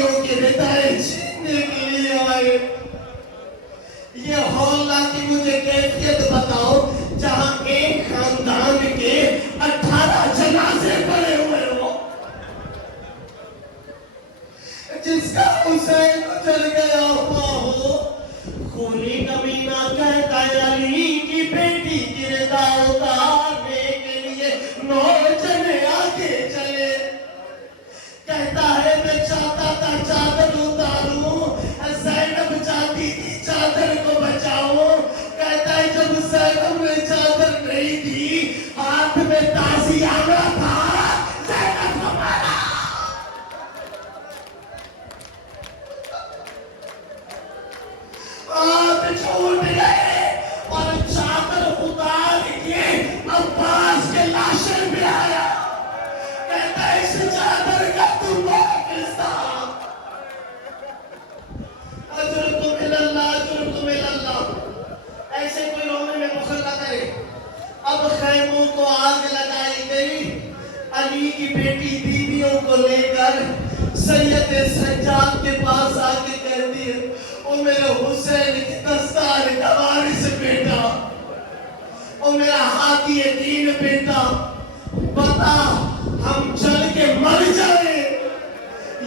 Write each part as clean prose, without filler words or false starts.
بیویوں کی ردائیں چھیننے کے لیے آئے. یہ ہولہ کی مجھے کیفیت بتاؤ جہاں ایک خاندان کے 18 جنازے پڑے ہوئے ہو. جس کا حسین اجڑ گیا ہوا ہو. خونی کمینہ کہتا ہے علی کی بیٹی کی رضا اتارنے کے لیے 9 جنے آگے چلے. کہتا ہے میں چاہتا تھا چادر اتاروں, زینب چاہتی تھی چادر کو بچاؤں. کہتا ہے جب زینب نے چادر نہیں دی, ہاتھ میں تازیانہ تھا, زینب کو مارا. ہاتھ چھوٹ گئے اور چادر اتار کے عباس کے لاشے میں آیا. کہتا ہے اس چادر کا تم پاکستان. اجرکم الاللہ, اجرکم الاللہ. ایسے کوئی رونے میں بخل نہ کرے. اب خیموں کو آگ لگائی گئی. علی کی بیٹی بیویوں کو لے کر سید سجاد کے پاس آ کے کہتی ہے, او میرے حسین کی دستار دوارث بیٹا, او میرا ہادی دین بیٹا, بتا ہم چل کے مر جائیں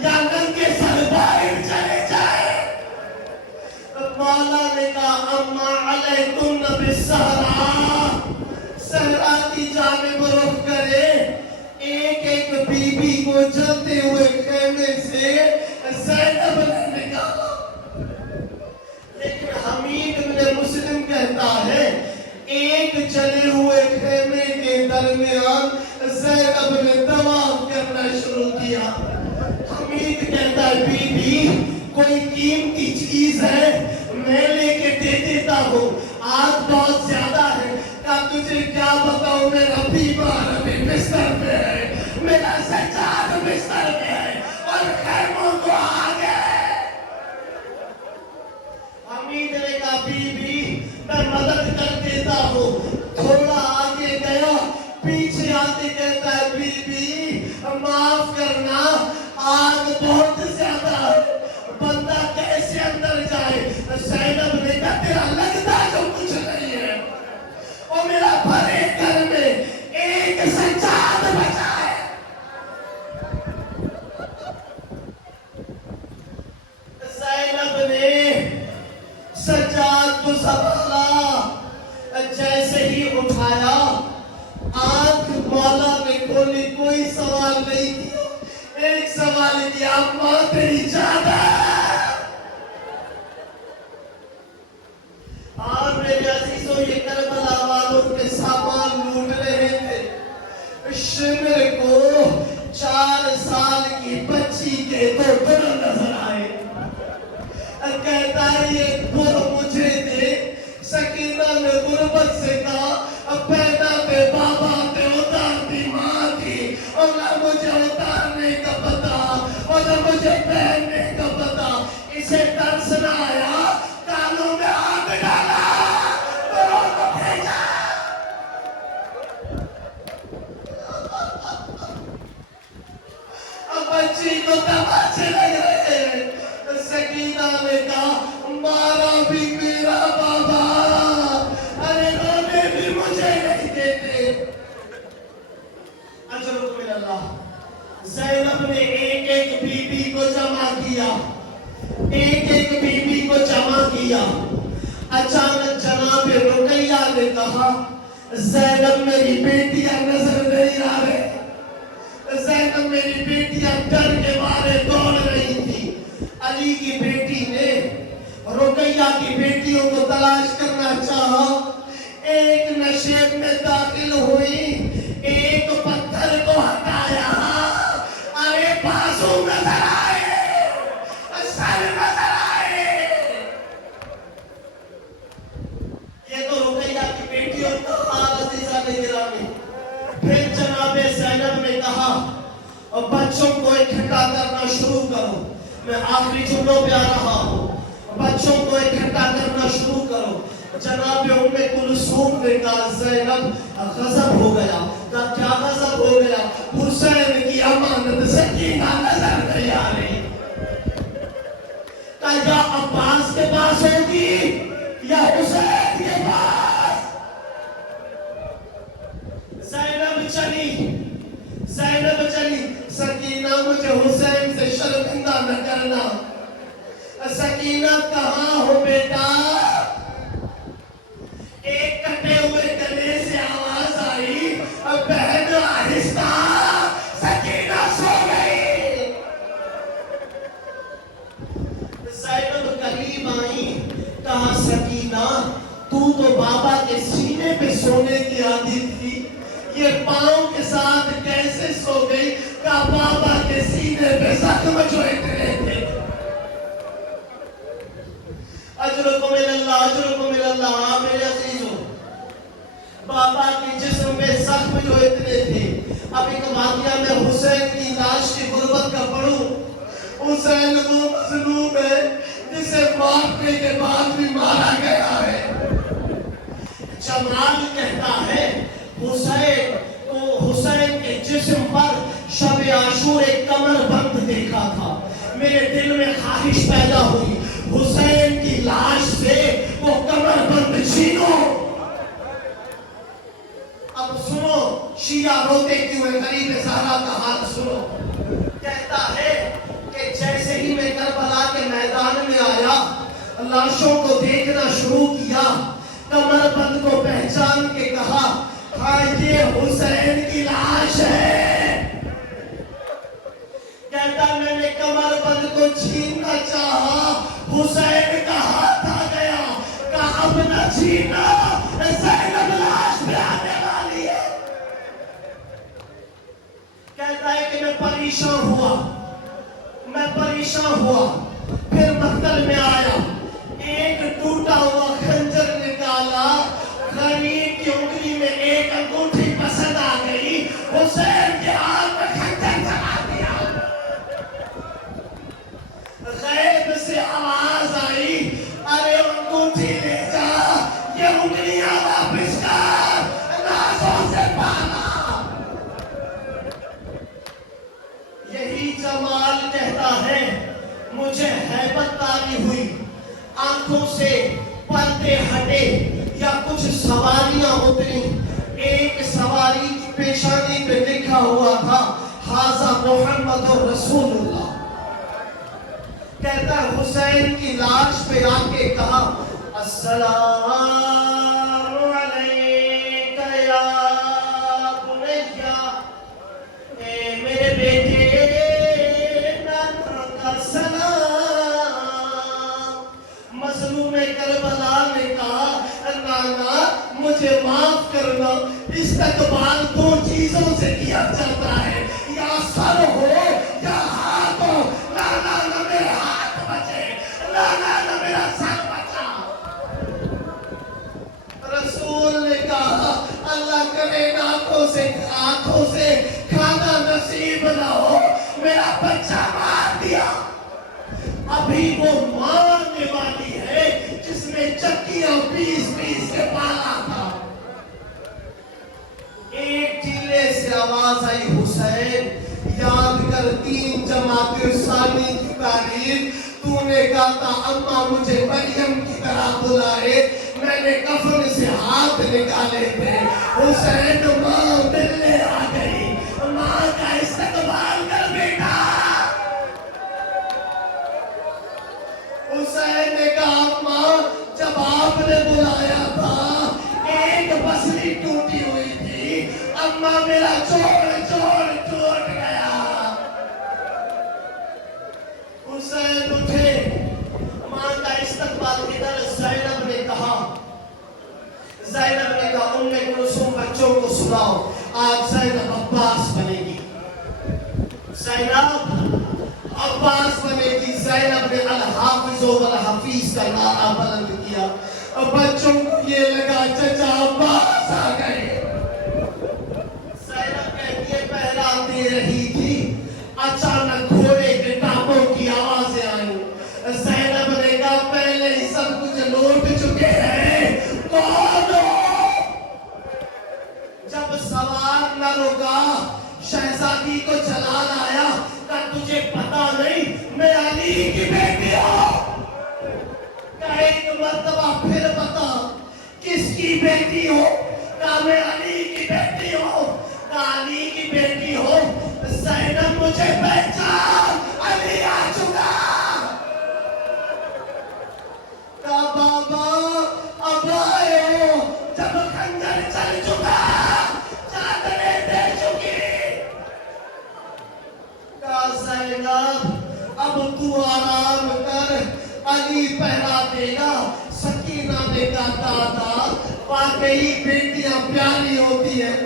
یا ننگے سر باہر چلے جائیں. مولا نے کہا اما علیکم بالصحراء, صحرا کی جانب رخ کرے. ایک ایک بی بی کو جلتے ہوئے خیمے سے زینب نے نکالا. لیکن حمید بن مسلم کہتا ہے ایک چلے ہوئے خیمے کے درمیان زینب نے طواف کرنا شروع کیا. حمید کہتا ہے بی بی کوئی قیمتی چیز ہے میں لے کے دے دیتا ہوں, آگ بہت زیادہ ہے. کہا تجھے کیا بتاؤں, میرا بیمار ابھی بستر میں ہے, میرا سجاد بستر میں ہے اور خیموں کو آگ ہے. حمید نے کہا بی بی میں مدد کر دیتا ہوں. تھوڑا آگے گیا, پیچھے آتے کہتا ہے بی بی معاف کرنا, آگ بہت زیادہ ہے, بندہ کیسے اندر جائے. زینب نے کہا تیرا لگتا جو کچھ نہیں ہے, اور میرا بھرے گھر میں ایک سجاد بچا ہے. زینب نے سجاد کو سنبھالا, جیسے ہی اٹھایا آنکھ مولا نے کھولی, کوئی سوال نہیں کیا. ایک سوال کیا, ماں تیری چادر. اور میرے عزیزوں یہ کربلا والوں کے سامان لوٹ رہے تھے. شمر کو 4 سال کی بچی کے 2 پر نظر آئے. کہتا ہے یہ پر مجھے دے. سکینہ نے غربت سے کہا پیدا پہ بابا پہ اتارتی ماں تھی, اور نہ مجھے اتارنے کا پتا اور نہ مجھے پہننے کا پتا. اسے ترس نہ آیا, کانوں میں آگ ڈالا, بروں کو بھیجا. اب بچی کو تماچے لگ رہے ہیں. سکینہ نے کہا مارا بھی میرا بابا, ارے رونے بھی مجھے نہیں دیتے. اجرکم الاللہ. زینب نے ایک ایک بی بی کو جمع کیا, ایک ایک بی بی کو جمع کیا. اچانک جناب رقیہ نے کہا زینب میری بیٹیاں نظر نہیں آ رہے. زینب میری بیٹیاں ڈر کے مارے دوڑ رہی تھی. علی کی بیٹی نے رقیہ کی بیٹیوں کو تلاش کرنا چاہا. ایک نشیب میں داخل ہوئی, ایک پتھر کو ہٹایا, ارے بازو نظر آئے, سر نظر آئے. یہ تو رقیہ کی بیٹیوں کا حال عزیزہ نے گرامی. پھر جناب زینب نے کہا بچوں کو اکٹھا کرنا شروع کرو. میں آخری جملوں پہ آ رہا ہوں. بچوں کو اکٹھا کرنا شروع کرو. جناب ام کلثوم نے کہا زینب غضب ہو گیا. کہا کیا غضب ہو گیا؟ حسین کی امانت سکینہ نظر نہیں آ رہی. چلی سکینہ مجھے حسین سے شرمندہ نہ کرنا. سکینہ کہاں ہو بیٹا؟ ایک کٹے ہوئے گلے سے آواز آئی بہن آہستہ. سکینہ سو گئی. زینب قریب آئی کہا سکینہ تو بابا کے سینے پہ سونے کی عادت تھی, یہ پاؤں کے ساتھ کیسے سو گئی؟ کہا بابا کے سینے پہ زخم جو اتنے تھے. اجرکم اللہ میرے عزیزوں, بابا کے جسم پہ زخم جو اتنے تھے. اب ایک واقعہ میں حسین کی لاش کی غربت کا پڑھوں. حسین وہ مظلوم ہے جسے مارنے کے بعد بھی مارا گیا ہے. جمال کہتا ہے حسین کے جسم پر شب عاشور ایک کمر بند دیکھا تھا. میرے دل میں خواہش پیدا ہوئی حسین کی لاش سے وہ کمر بند چھینو. اب سنو شیعہ روتے کیوں ہے, غریب زہرا کا حال سنو. کہتا ہے کہ جیسے ہی میں کربلا کے میدان میں آیا, لاشوں کو دیکھنا شروع کیا, کمر بند کو پہچان کے کہا ہاں یہ حسین کی لاش ہے. کہتا میں نے کمر بند کو چھیننا چاہا, حسین کا ہاتھ آ گیا, کہا اب نہ چھینا, زینب لاش پہ آنے والی ہے. کہتا ہے کہ میں پریشان ہوا, پھر مقتل میں آیا, ایک ٹوٹا ہوا خنجر نکالا, غریب کی انگلی میں ایک انگوٹھی پسند آ گئی, حسین کے ہاتھ میں خنجر چلا دیا. غیب سے آواز آئی ارے انگوٹھی لے جا, یہ انگلیاں واپس کر, نازوں سے پانا. یہی جمال کہتا ہے مجھے ہیبت تاری ہوئی, آنکھوں سے پردے ہٹے یا کچھ سواریاں اتری. ایک سواری کی پیشانی پہ لکھا ہوا تھا ھذا محمد رسول اللہ. کہتا ہے حسین کی لاش پہ آ کے کہا السلام علیک یا بنیا, اے میرے بیٹے نانا کا سلام. مظلوم کربلا نے کہا نانا مجھے معاف کرنا, استقبال دو چیزوں سے کیا جاتا ہے, یا سر ہو یا ہاتھ ہو. نانا نہ میرے ہاتھ بچے, نانا نہ میرا سر بچا. رسول نے کہا اللہ کرے آنکھوں سے کھانا نصیب نہ ہو, میرا بچہ مار دیا. ابھی وہ مارنے والی ہے جس نے چکیاں پیس کے پالا تھا. ایک چیلے سے آواز آئی حسین یاد کر 3 جماعت ثانی کی تاریخ, تو نے کہا تھا اماں مجھے مریم کی طرح بلائے, میں نے کفن سے ہاتھ نکالے تھے. حسین ماں ملنے آ گئی, ماں کا استقبال کر بیٹا. حسین نے کہا ماں جب آپ نے بلایا تھا ایک بسری ٹوٹی ہوئی تھی, اماں میرا جوڑ ٹوٹ گیا. حسین اٹھے, ماں کا استقبال کدھر؟ زینب نے کہا ام کلثوم بچوں کو سناؤ, آج زینب عباس بنے گی. زینب نے الحافظ والحفیظ کا نعرہ بلند کیا. بچوں کو یہ لگا چچا عباس آ گئے. زینب کہتی ہے پہرا دے رہی تھی, اچانک گھوڑے کے ٹانپوں کی آوازیں آئیں. زینب نے کہا پہلے ہی سب کچھ لوٹ چکے ہیں, کون ہو؟ جب سوار نہ رکا شہزادی کو جلال آیا, کہا تجھے پتا نہیں میں علی کی بیٹی ہوں. کہا ایک مرتبہ پھر بتا کس کی بیٹی ہو؟ کہا میں علی کی بیٹی ہوں. کہا مجھے پہچان علی آ چکا کا بابا اب آئے ہو جب خنجر چل چکا چادریں دے چکی کا زینب اب تو آرام کر علی پہنا دے گا سکینہ نے کہا دادا واقعی بیٹیاں پیاری ہوتی ہیں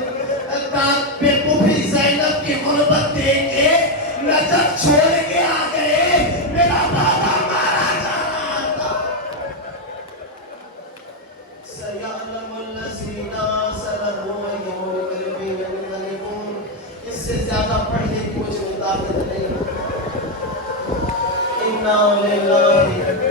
پھر پھوپھی زینب کی غربت دیکھ کے نظر چھوڑ کے آ گئے میرا بابا مارا جا رہا تھا سَيَعْلَمُ الَّذِينَ ظَلَمُوا أَيُّ مُنقَلِبٍ يَنقَلِبُونَ اس سے زیادہ پڑھنے کی مجھے طاقت نہیں اِنَّا لِلَّهِ